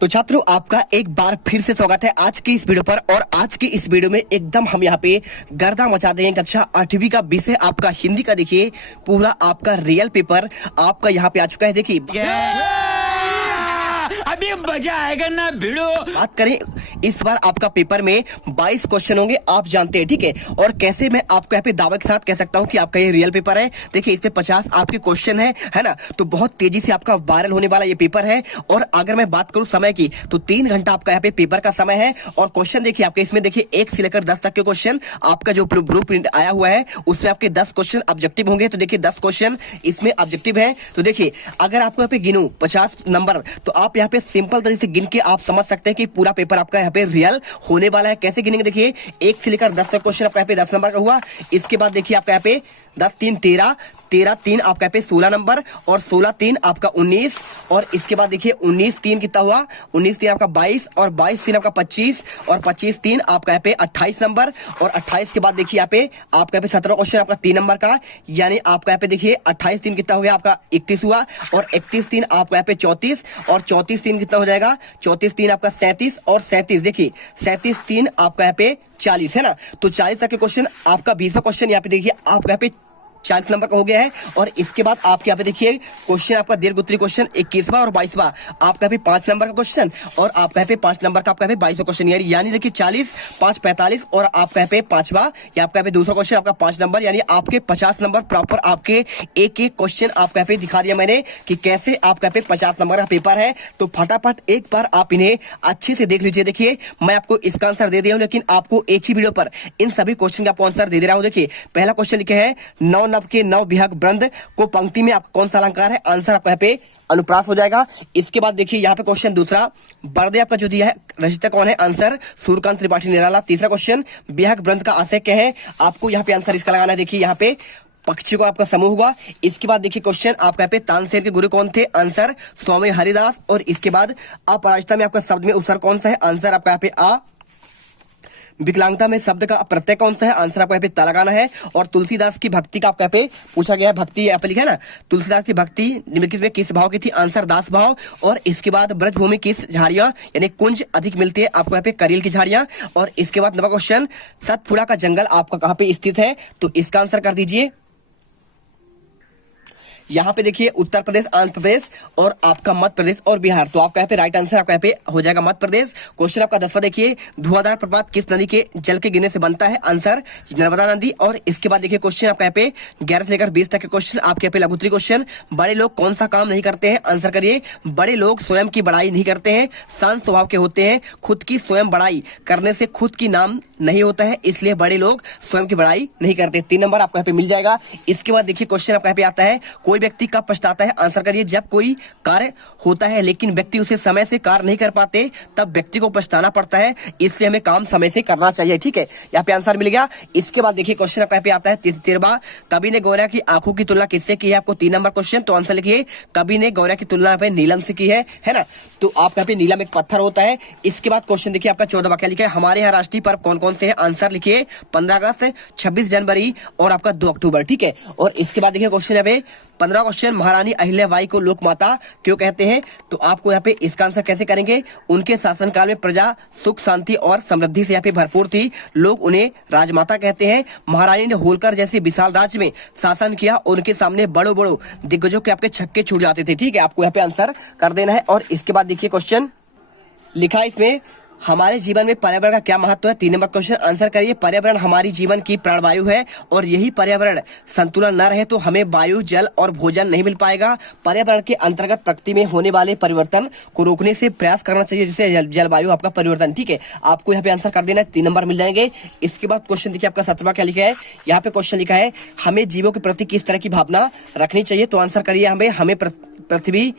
तो छात्रों, आपका एक बार फिर से स्वागत है आज की इस वीडियो पर। और आज की इस वीडियो में एकदम हम यहाँ पे गर्दा मचा देंगे। कक्षा 8वीं का विषय आपका हिंदी का देखिए, पूरा आपका रियल पेपर आपका यहाँ पे आ चुका है। देखिए अभी मजा आएगा ना भिड़ो। बात करें इस बार आपका पेपर में 22 क्वेश्चन होंगे, आप जानते हैं, ठीक है। और कैसे मैं आपको यहाँ पे दावे के साथ कह सकता हूँ कि आपका ये रियल पेपर है। देखिए इसमें 50 आपके क्वेश्चन है ना, तो बहुत तेजी से आपका वायरल होने वाला ये पेपर है। और अगर मैं बात करूँ समय की, तो 3 घंटा आपका यहाँ पे पेपर का समय है। और क्वेश्चन देखिए आपके इसमें देखिए 1 से लेकर 10 तक के क्वेश्चन आपका जो ब्लू प्रिंट आया हुआ है उसमें आपके 10 क्वेश्चन ऑब्जेक्टिव होंगे। तो देखिए 10 क्वेश्चन इसमें ऑब्जेक्टिव है। तो देखिए अगर आपको यहाँ पे गिनूं 50 नंबर, तो आप यहाँ पे सिंपल तरीके से गिन के आप समझ सकते हैं कि पूरा पेपर आपका यहाँ पे रियल होने वाला है। कैसे गिनेंगे, देखिए 1 से लेकर 10 तक क्वेश्चन आपका यहाँ पे 10 नंबर का हुआ। इसके बाद देखिए आपका यहाँ पे 10 3 13, 13 3 आपका यहाँ पे 16 नंबर, और 16 3 आपका 19, और इसके बाद देखिए 19 3 कितना हुआ, 19 3 आपका 22, और 22 3 आपका 25, और 25 3 आपका यहाँ पे 28 नंबर, और 28 के बाद देखिए यहाँ पे आपका यहाँ पे 17 क्वेश्चन आपका 3 नंबर का, यानी आपका यहाँ पे देखिए 28 3 कितना हो गया आपका 31 हुआ, और 31 3 आपका यहाँ पे 34, और 34 3 कितना हो जाएगा, 34 3 आपका 37, और 37 देखिए 37 3 आपका यहाँ पे 40 है ना। तो 40 तक के क्वेश्चन आपका 20वां क्वेश्चन यहाँ पे देखिए आपका यहाँ पे 40 नंबर का हो गया है। और इसके बाद आपके यहाँ पे देखिए क्वेश्चन आपका दीर्घ उत्तरीय क्वेश्चन 21वां और 22वां आपका यहाँ पे 5 नंबर का क्वेश्चन, और आपका यहाँ पे 5 नंबर का आपका यहाँ पे 22वां क्वेश्चन, यानी देखिए 40 5 45, और आपका यहाँ पे 5वां या आपका यहाँ पे दूसरा क्वेश्चन आपका 5 नंबर, यानी आपके 50 नंबर प्रॉपर आपके एक एक क्वेश्चन आपका यहाँ पे दिखा दिया मैंने कि कैसे आपका यहाँ पे 50 नंबर का पेपर है। तो फटाफट एक बार आप इन्हें अच्छे से देख लीजिए। देखिए मैं आपको इसका आंसर दे दिया हूँ, लेकिन आपको एक ही वीडियो पर इन सभी क्वेश्चन का आपको आंसर दे रहा हूँ। देखिए पहला क्वेश्चन लिखे है, नौ नव के नव विहग वृंद को पंक्ति में आपका कौन सा अलंकार है, आंसर आपका यहाँ पे अनुप्रास हो जाएगा। इसके बाद देखिए यहाँ पे क्वेश्चन दूसरा, बर्दे आपका जो दिया है रचयिता कौन है, आंसर सूर्यकांत त्रिपाठी निराला। तीसरा क्वेश्चन, विहग वृंद का आशय क्या है, आपको यहाँ पे आंसर इसका लगाना है। देखिए यहाँ पे पक्षी को आपका समूह हुआ। इसके बाद देखिए क्वेश्चन आपका यहाँ पे तानसेन के गुरु कौन थे, आंसर स्वामी हरिदास। और इसके बाद अपराजिता में आपका शब्द में उपसर्ग कौन सा है, आंसर आपका यहाँ पे आ। विकलांगता में शब्द का प्रत्यय कौन सा है, आंसर आपको यहाँ पे ता लगाना है। और तुलसीदास की भक्ति का आपका यहाँ पे पूछा गया है, भक्ति यहाँ पे लिखा है ना, तुलसीदास की भक्ति निम्नलिखित में किस भाव की थी, आंसर दास भाव। और इसके बाद ब्रजभूमि किस झाड़ियां यानी कुंज अधिक मिलती है, आपको यहाँ पे करील की झाड़ियां। और इसके बाद नवा क्वेश्चन, सतपुड़ा का जंगल आपका कहाँ पे स्थित है, तो इसका आंसर कर दीजिए यहाँ पे देखिए उत्तर प्रदेश, आंध्र प्रदेश और आपका मध्य प्रदेश और बिहार। तो आपका यहाँ पे राइट आंसर आपका यहाँ पे हो जाएगा मध्य प्रदेश। क्वेश्चन आपका 10वां देखिए, धुआंधार प्रपात किस नदी के जल के गिरने से बनता है, आंसर नर्मदा नदी। और इसके बाद देखिए क्वेश्चन आपका यहाँ पे 11 से लेकर 20 तक के क्वेश्चन आपके यहाँ पे लघु उत्तरीय क्वेश्चन, बड़े लोग कौन सा काम नहीं करते हैं, आंसर करिए। बड़े लोग स्वयं की बड़ाई नहीं करते हैं, शांत स्वभाव के होते हैं, खुद की स्वयं बड़ाई करने से खुद की नाम नहीं होता है, इसलिए बड़े लोग स्वयं की बड़ाई नहीं करते। 3 नंबर आपको यहाँ पे मिल जाएगा। इसके बाद देखिए क्वेश्चन आपका यहाँ पे आता है, कोई व्यक्ति कब पछताता है, आंसर करिए। जब कोई कार्य होता है लेकिन व्यक्ति उसे समय से कार्य नहीं कर पाते, तब व्यक्ति को पछताना पड़ता है, इसलिए हमें काम समय से करना चाहिए, ठीक है। यहाँ पे आंसर मिल गया। इसके बाद देखिए क्वेश्चन आपका यहाँ पे आता है 13वां, कवि ने गौरैया की आंखों की तुलना किससे की है, आपको 3 नंबर क्वेश्चन। तो आंसर लिखिए, कवि ने गौरैया की तुलना यहाँ पे नीलम से की है ना। तो आप यहाँ पे नीलम एक पत्थर होता है। इसके बाद क्वेश्चन देखिए आपका 14वां क्या लिखा है, हमारे यहाँ राष्ट्रीय पर्व कौन कौन से हैं, आंसर लिखिए 15 अगस्त, 26 जनवरी और आपका 2 अक्टूबर, ठीक है। और इसके बाद देखिए क्वेश्चन यहाँ पे 15 क्वेश्चन, महारानी अहिल्याबाई को लोक माता क्यों कहते हैं, तो आपको यहाँ पे इसका आंसर कैसे करेंगे, उनके शासनकाल में प्रजा सुख शांति और समृद्धि से यहाँ पे भरपूर थी, लोग उन्हें राजमाता कहते हैं। महारानी ने होलकर जैसे विशाल राज्य में शासन किया, उनके सामने बड़ो बड़ो दिग्गजों के आपके छक्के छूट जाते थे, ठीक है। आपको यहाँ पे आंसर कर देना है। और इसके बाद देखिए क्वेश्चन लिखा है इसमें, हमारे जीवन में पर्यावरण का क्या महत्व है, 3 नंबर क्वेश्चन, आंसर करिए। पर्यावरण हमारी जीवन की प्राणवायु है, और यही पर्यावरण संतुलन न रहे तो हमें वायु, जल और भोजन नहीं मिल पाएगा। पर्यावरण के अंतर्गत प्रकृति में होने वाले परिवर्तन को रोकने से प्रयास करना चाहिए, जिससे जलवायु आपका परिवर्तन, ठीक है। आपको यहाँ पे आंसर कर देना है, 3 नंबर मिल जाएंगे। इसके बाद क्वेश्चन देखिए आपका 17वां क्या लिखा है, यहाँ पे क्वेश्चन लिखा है, हमें जीवों के प्रति किस तरह की भावना रखनी चाहिए, तो आंसर करिए हमें पृथ्वी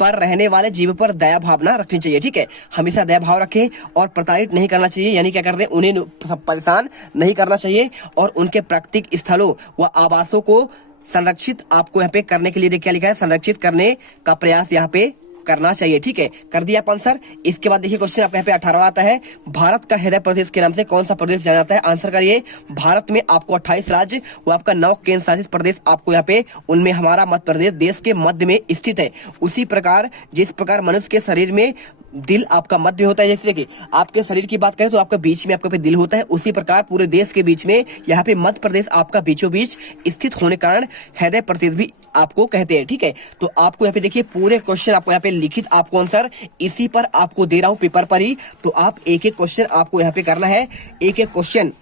पर रहने वाले जीवों पर दया भावना रखनी चाहिए, ठीक है। हमेशा दया भाव रखें और प्रताड़ित नहीं करना चाहिए, यानी क्या करते हैं, उन्हें परेशान नहीं करना चाहिए। और उनके प्राकृतिक स्थलों व आवासों को संरक्षित आपको यहाँ पे करने के लिए देखिए क्या लिखा है, संरक्षित करने का प्रयास यहाँ पे करना चाहिए, ठीक है। कर दिया आप आंसर। इसके बाद देखिए क्वेश्चन आपका यहाँ पे 18वां आता है, भारत का हृदय प्रदेश के नाम से कौन सा प्रदेश जाना जाता है, आंसर करिए। भारत में आपको 28 राज्य वो आपका 9 केंद्र शासित प्रदेश आपको यहाँ पे, उनमें हमारा मध्य प्रदेश देश के मध्य में स्थित है। उसी प्रकार जिस प्रकार मनुष्य के शरीर में दिल आपका मध्य होता है। जैसे देखिए आपके शरीर की बात करें तो आपका बीच में आपका पे दिल होता है, उसी प्रकार पूरे देश के बीच में यहाँ पे मध्य प्रदेश आपका बीचों बीच स्थित होने के कारण हृदय प्रदेश भी आपको कहते हैं। ठीक है, तो आपको यहाँ पे देखिए पूरे क्वेश्चन आपको यहाँ पे लिखित आपको आंसर इसी पर आपको दे रहा हूँ पेपर पर ही। तो आप एक एक क्वेश्चन आपको यहाँ पे करना है, एक एक क्वेश्चन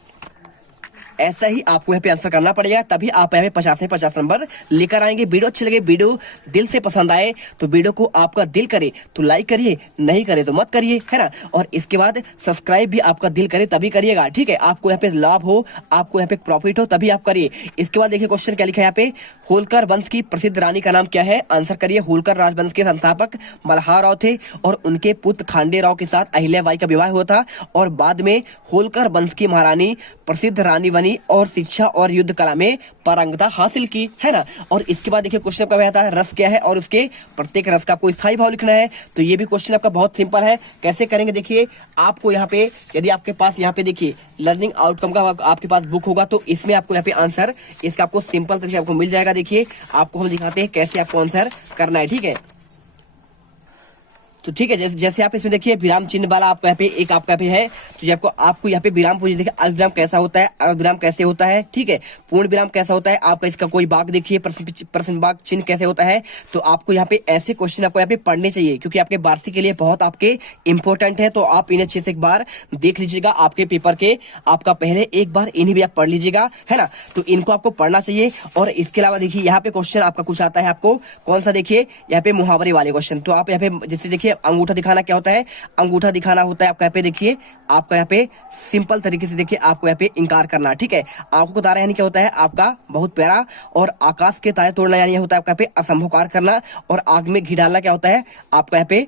ऐसा ही आपको यहाँ पे आंसर करना पड़ेगा, तभी आप यहाँ पे 50 से 50 नंबर लेकर आएंगे। वीडियो अच्छी लगे, वीडियो दिल से पसंद आए तो वीडियो को आपका दिल करे तो लाइक करिए, नहीं करे तो मत करिए, है ना। और इसके बाद सब्सक्राइब भी आपका दिल करे तभी करिएगा। ठीक है, आपको यहाँ पे लाभ हो, आपको यहाँ पे प्रॉफिट हो तभी आप करिए। इसके बाद देखिए क्वेश्चन क्या लिखा है यहाँ पे, होलकर वंश की प्रसिद्ध रानी का नाम क्या है? आंसर करिए। होलकर राजवंश के संस्थापक मल्हार राव थे और उनके पुत्र खांडे राव के साथ अहिल्याबाई का विवाह हुआ था और बाद में होलकर वंश की महारानी प्रसिद्ध रानी बनी और शिक्षा और युद्ध कला में पारंगता हासिल की, है ना। और इसके बाद देखिए क्वेश्चन आपका आता है रस क्या है और उसके प्रत्येक रस का आपको स्थायी भाव लिखना है। तो ये भी क्वेश्चन आपका बहुत सिंपल है। कैसे करेंगे देखिए, आपको यहाँ पे यदि आपके पास यहाँ पे देखिए लर्निंग आउटकम का आपके पास बुक होगा तो इसमें आपको यहाँ पे आंसर इसका आपको सिंपल तरीके से आपको मिल जाएगा। देखिए आपको हम दिखाते हैं कैसे आपको आंसर करना है। ठीक है, तो ठीक है, जैसे आप इसमें देखिए विराम चिन्ह वाला आपको यहाँ पे एक आपका यहाँ पे है, तो आपको यहाँ पे विराम पूछिए। देखिए अल्पविराम कैसा होता है, अर्धविराम कैसे होता है, ठीक है, पूर्ण विराम कैसा होता है, आपका इसका कोई भाग देखिए, प्रश्न भाग चिन्ह कैसे होता है। तो आपको यहाँ पे ऐसे क्वेश्चन आपको यहाँ पे पढ़ने चाहिए क्योंकि आपके वार्षिक के लिए बहुत आपके इंपॉर्टेंट है। तो आप इन्हें अच्छे से एक बार देख लीजिएगा, आपके पेपर के आपका पहले एक बार इन्हें भी आप पढ़ लीजिएगा, है ना। तो इनको आपको पढ़ना चाहिए। और इसके अलावा देखिए यहाँ पे क्वेश्चन आपका कुछ आता है, आपको कौन सा देखिए यहाँ पे मुहावरे वाले क्वेश्चन। तो आप यहाँ पे जैसे देखिए अंगूठा दिखाना क्या होता है, अंगूठा दिखाना होता है आपका यहाँ पे देखिए, आपका यहाँ पे सिंपल तरीके से देखिए आपको यहाँ पे इनकार करना। ठीक है, आंखों को तारा यानी क्या होता है आपका बहुत प्यारा, और आकाश के तारे तोड़ना यानी होता है आपका यहाँ पे असंभव कार्य करना, और आग में घी डालना क्या होता है आपका यहाँ पे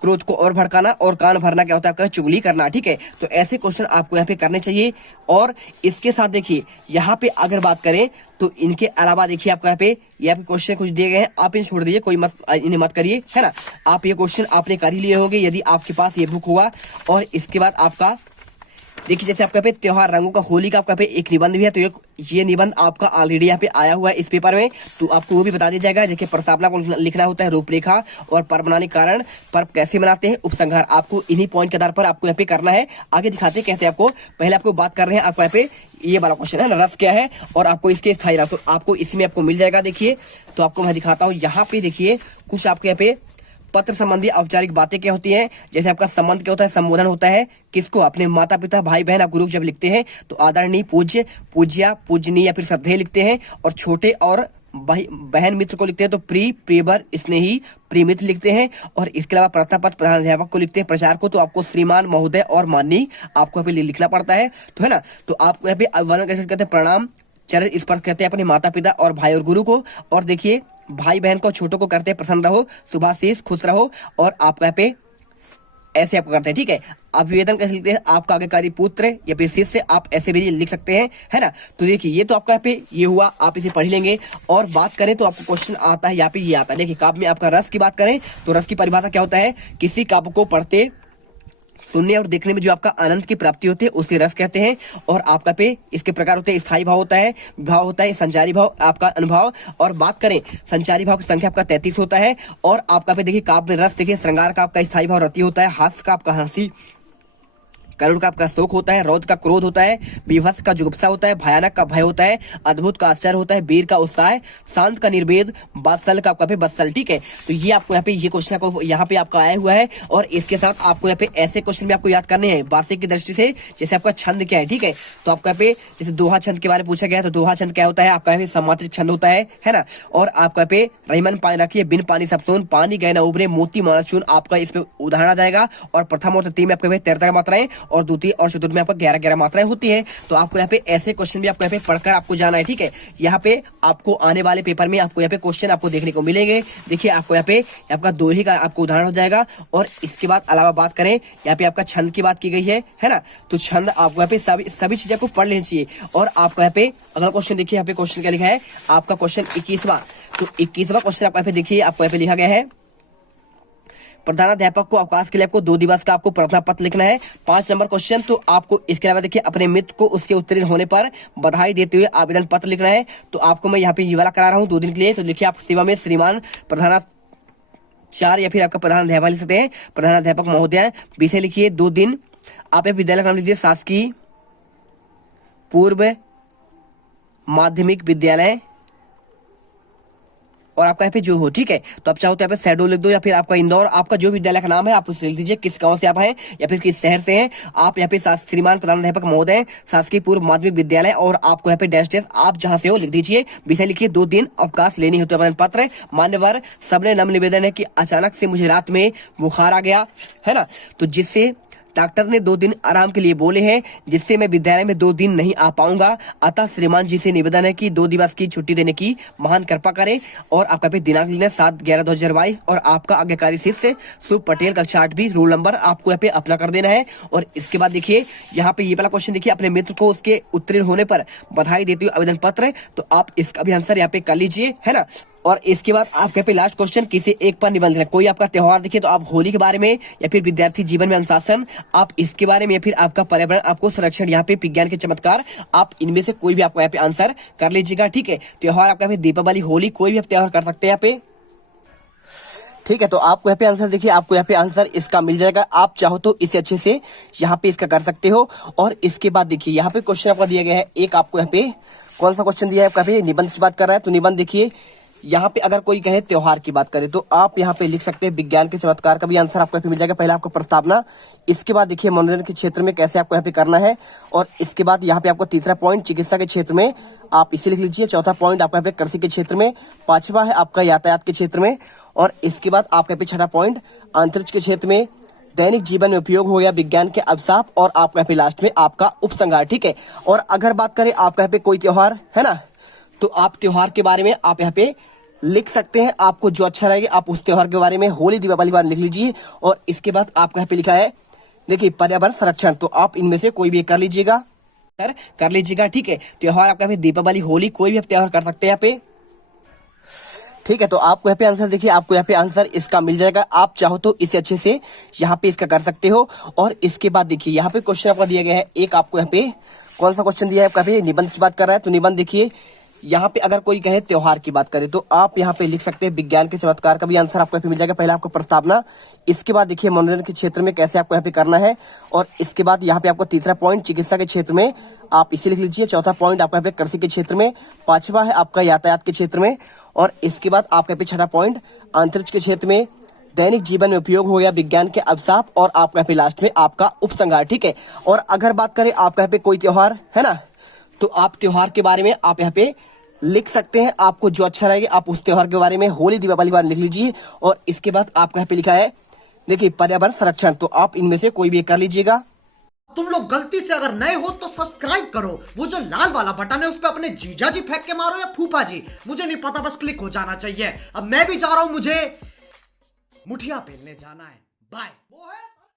क्रोध को और भड़काना, और कान भरना क्या होता है आपका चुगली करना। ठीक है, तो ऐसे क्वेश्चन आपको यहाँ पे करने चाहिए। और इसके साथ देखिए यहाँ पे अगर बात करें तो इनके अलावा देखिए आपको यहाँ पे क्वेश्चन कुछ दिए गए हैं, आप इन्हें छोड़ दीजिए, कोई इन्हें मत करिए, है ना। आप ये क्वेश्चन आपने कर ही लिए होंगे यदि आपके पास ये बुक होगा। और इसके बाद आपका देखिए जैसे आपका पे त्योहार रंगों का होली का आपका पे एक निबंध भी है, तो ये निबंध आपका ऑलरेडी यहाँ पे आया हुआ है इस पेपर में, तो आपको वो भी बता दिया जाएगा। देखिए प्रस्तावना को लिखना होता है, रूपरेखा और पर्व मनाने के कारण, पर्व कैसे मनाते हैं, उपसंहार, आपको इन्हीं पॉइंट के आधार पर आपको यहाँ पे करना है। आगे दिखाते हैं कैसे। आपको पहले आपको बात कर रहे हैं, आपको यहाँ पे ये वाला क्वेश्चन है ना, रस क्या है और आपको इसके स्थायी रस, तो आपको इसमें आपको मिल जाएगा। देखिए तो आपको मैं दिखाता हूँ, यहाँ पे देखिए कुछ आपके यहाँ पे पत्र संबंधी औपचारिक बातें क्या होती हैं। जैसे आपका संबंध क्या होता है, संबोधन होता है किसको, अपने माता पिता भाई बहन गुरु जब लिखते हैं तो आदरणीय, पूज्य, पूज्या, पूजनीय या फिर श्रद्धेय लिखते हैं। और छोटे और बहन मित्र को लिखते हैं तो प्रिय, प्रियवर, स्नेही, प्रियमित्र लिखते हैं। और इसके अलावा प्रथापत्र प्रधानाध्यापक को लिखते हैं, प्रचार को तो आपको श्रीमान, महोदय और माननीय आपको यहाँ पे लिखना पड़ता है, तो है ना। तो आपको यहाँ पे वर्णन कैसे कहते हैं, प्रणाम, चरण स्पर्श कहते हैं अपने माता पिता और भाई और गुरु को। और देखिए भाई बहन को छोटों को करते हैं प्रसन्न रहो, शुभाशीष, खुश रहो। और आपका यहाँ पे ऐसे आपको करते हैं। ठीक है, अभिवेदन कैसे लिखते हैं, आपका आज्ञाकारी पुत्र या फिर शिष्य, आप ऐसे भी लिख सकते हैं, है ना। तो देखिए ये तो आपका यहाँ पे ये हुआ, आप इसे पढ़ लेंगे। और बात करें तो आपको क्वेश्चन आता है यहाँ पे ये आता है। देखिए काव्य में आपका रस की बात करें तो रस की परिभाषा क्या होता है, किसी काव्य को पढ़ते, सुनने और देखने में जो आपका आनंद की प्राप्ति होती है उसे रस कहते हैं। और आपका पे इसके प्रकार होते हैं, स्थायी भाव होता है, भाव होता है संचारी भाव, आपका अनुभव। और बात करें संचारी भाव की संख्या आपका 33 होता है। और आपका पे देखिए काव्य में रस देखिए, श्रृंगार का आपका स्थायी भाव रति होता है, हास्य का आपका हंसी, करुण का आपका शोक होता है, रौद्र का क्रोध होता है, विभत्स का जुगुप्सा होता है, भयानक का भय होता है, अद्भुत का आश्चर्य होता है, वीर का उत्साह, शांत का निर्वेद, बात्सल का आपका पे बत्सल। ठीक है, तो ये आपको यहाँ पे ये क्वेश्चन को यहाँ पे आपका आया हुआ है। और इसके साथ आपको यहाँ पे ऐसे क्वेश्चन भी आपको याद करने हैं वार्षिक की दृष्टि से। जैसे आपका छंद क्या है, ठीक है, तो आपका यहाँ पे जैसे दोहा छंद के बारे में पूछा गया है, तो दोहा छंद क्या होता है आपका यहाँ पे समात्रिक छंद होता है ना। और आपका यहाँ पे रहीमन पानी रखिए, बिन पानी सब सोन, पानी गए न उबरे, मोती माना चून, आपका इस पे उदाहरण आ जाएगा। और प्रथम और तृतीय में आपके 13 मात्राएं, और द्वितीय और चतुर्थ में आपका 11 मात्राएं होती है। तो आपको यहाँ पे ऐसे क्वेश्चन भी आपको यहाँ पे पढ़कर आपको जाना है। ठीक है, यहाँ पे आपको आने वाले पेपर में आपको यहाँ पे क्वेश्चन आपको देखने को मिलेंगे। देखिए आपको यहाँ पे आपका दोहे का आपको उदाहरण हो जाएगा। और इसके बाद अलावा बात करें यहाँ पे आपका छंद की बात की गई है ना। तो छंद आपको यहाँ पे सभी चीजें आपको पढ़ लेनी चाहिए। और आपको यहाँ पे अगला क्वेश्चन देखिए, यहाँ पे क्वेश्चन क्या लिखा है आपका क्वेश्चन 21वां। तो 21वां क्वेश्चन आपको यहाँ पे देखिए, आपको यहाँ पे लिखा गया है, प्रधानाध्यापक को अवकाश के लिए आपको 2 दिवस का आपको प्रार्थना पत्र लिखना है। 5 नंबर क्वेश्चन। तो आपको इसके अलावा देखिए अपने मित्र को उसके उत्तीर्ण होने पर बधाई देते हुए आवेदन पत्र लिखना है। तो आपको मैं यहाँ पे ये वाला करा रहा हूँ 2 दिन के लिए। तो देखिए आप सेवा में श्रीमान 4 या फिर आपका प्रधानाध्यापक लिख सकते हैं, प्रधानाध्यापक महोदय। बी से लिखिए 2 दिन। आप यहाँ विद्यालय का नाम लीजिए शासकीय पूर्व माध्यमिक विद्यालय और आपका यहाँ पे जो हो, ठीक है। तो आप चाहो तो यहाँ पे शहडोल लिख दो या फिर आपका इंदौर, आपका जो विद्यालय का नाम है आप उसे लिख दीजिए, किस गांव से आप हैं या फिर किस शहर से हैं। आप यहाँ पे श्रीमान प्रधानाध्यापक महोदय शासकीय पूर्व माध्यमिक विद्यालय और आपको यहाँ पे डैश डैश आप जहां से हो लिख दीजिए। विषय लिखिए 2 दिन अवकाश लेनी हो तो आवेदन पत्र। मान्यवर सबने नम्र निवेदन है कि अचानक से मुझे रात में बुखार आ गया है ना, तो जिससे डॉक्टर ने 2 दिन आराम के लिए बोले हैं, जिससे मैं विद्यालय में 2 दिन नहीं आ पाऊंगा। अतः श्रीमान जी से निवेदन है कि 2 दिवस की छुट्टी देने की महान कृपा करें। और आपका भी दिनांक लिखना 7/11/2022 और आपका आज्ञाकारी शिष्य शुभ पटेल कक्षा 8 रोल नंबर आपको यहाँ पे अपना कर देना है। और इसके बाद देखिए यहाँ पे ये वाला क्वेश्चन देखिए, अपने मित्र को उसके उत्तीर्ण होने पर बधाई देते हुए आवेदन पत्र। तो आप इसका भी आंसर यहाँ पे कर लीजिए, है ना। और इसके बाद आप यहाँ पे लास्ट क्वेश्चन किसी एक पर निबंध लिखना। कोई आपका त्योहार देखिए तो आप होली के बारे में या फिर विद्यार्थी जीवन में अनुशासन आप इसके बारे में या फिर आपका पर्यावरण आपको संरक्षण यहाँ पे विज्ञान के चमत्कार आप इनमें से कोई भी आपको यहाँ पे आंसर कर लीजिएगा, ठीक है। त्योहार आपका यहाँ पे दीपावली होली कोई भी आप त्योहार कर सकते हैं यहाँ पे, ठीक है। तो आपको यहाँ पे आंसर देखिए, आपको यहाँ पे आंसर इसका मिल जाएगा। आप चाहो तो इसे अच्छे से यहाँ पे इसका कर सकते हो। और इसके बाद देखिए यहाँ पे क्वेश्चन आपका दिया गया है एक, आपको यहाँ पे कौन सा क्वेश्चन दिया है आपका पे निबंध की बात कर रहा है। तो निबंध देखिए यहाँ पे अगर कोई कहे त्योहार की बात करे तो आप यहाँ पे लिख सकते हैं विज्ञान के चमत्कार का भी आंसर आपको यहाँ पे मिल जाएगा। पहले आपको प्रस्तावना, इसके बाद देखिए मनोरंजन के क्षेत्र में कैसे आपको यहाँ पे करना है। और इसके बाद यहाँ पे आपको तीसरा पॉइंट चिकित्सा के क्षेत्र में आप इसे लिख लीजिए। चौथा पॉइंट आपका यहाँ पे कृषि के क्षेत्र में। पांचवा है आपका यातायात के क्षेत्र में। और इसके बाद आपका यहाँ पे छठा पॉइंट अंतरिक्ष के क्षेत्र में। दैनिक जीवन में उपयोग हो गया विज्ञान के अवसाप और आपका यहाँ पे लास्ट में आपका उपसंहार, ठीक है। और अगर बात करें आपका यहाँ पे कोई त्योहार है ना, तो आप त्योहार के बारे में आप यहाँ पे लिख सकते हैं, आपको जो अच्छा लगे आप उस त्योहार के बारे में होली दीपावली बारे लिख लीजिए। और इसके बाद आपको यहाँ पे लिखा है देखिए पर्यावरण संरक्षण, तो आप इनमें से कोई भी कर लीजिएगा, कर लीजिएगा, ठीक है। त्योहार आपका यहाँ पे दीपावली होली कोई भी आप त्योहार कर सकते हैं यहाँ पे, ठीक है। तो आपको यहाँ पे आंसर देखिए, आपको यहाँ पे आंसर इसका मिल जाएगा। आप चाहो तो इसे अच्छे से यहाँ पे इसका कर सकते हो। और इसके बाद देखिए यहाँ पे क्वेश्चन आपका दिया गया है एक, आपको यहाँ पे कौन सा क्वेश्चन दिया है आपका पे निबंध की बात कर रहा है। तो निबंध देखिए यहाँ पे अगर कोई कहे त्योहार की बात करे तो आप यहाँ पे लिख सकते हैं विज्ञान के चमत्कार का भी आंसर आपको यहाँ पे मिल जाएगा। पहले आपको प्रस्तावना, इसके बाद देखिए मनोरंजन के क्षेत्र में कैसे आपको यहाँ पे करना है। और इसके बाद यहाँ पे आपको तीसरा पॉइंट चिकित्सा के क्षेत्र में आप इसे लिख लीजिए। चौथा पॉइंट आपका यहाँ पे कृषि के क्षेत्र में। पांचवा है आपका यातायात के क्षेत्र में। और इसके बाद आपका यहाँ पे छठा पॉइंट अंतरिक्ष के क्षेत्र में। दैनिक जीवन में उपयोग हो गया विज्ञान के अवसाप और आपका यहाँ पे लास्ट में आपका उपसंहार, ठीक है। और अगर बात करें आपका यहाँ पे कोई त्योहार है ना, तो आप त्योहार के बारे में आप यहाँ पे लिख सकते हैं, आपको जो अच्छा लगे आप उस त्योहार के बारे में होली दीपावली बारे लिख लीजिए। और इसके बाद आपको यहाँ पे लिखा है देखिए पर्यावरण संरक्षण, तो आप इनमें से कोई भी कर लीजिएगा। तुम लोग गलती से अगर नए हो तो सब्सक्राइब करो, वो जो लाल वाला बटन है उस पर अपने जीजा जी फेंक के मारो या फूफा जी, मुझे नहीं पता, बस क्लिक हो जाना चाहिए। अब मैं भी जा रहा हूं, मुझे मुठिया पेलने जाना है। बाय। वो है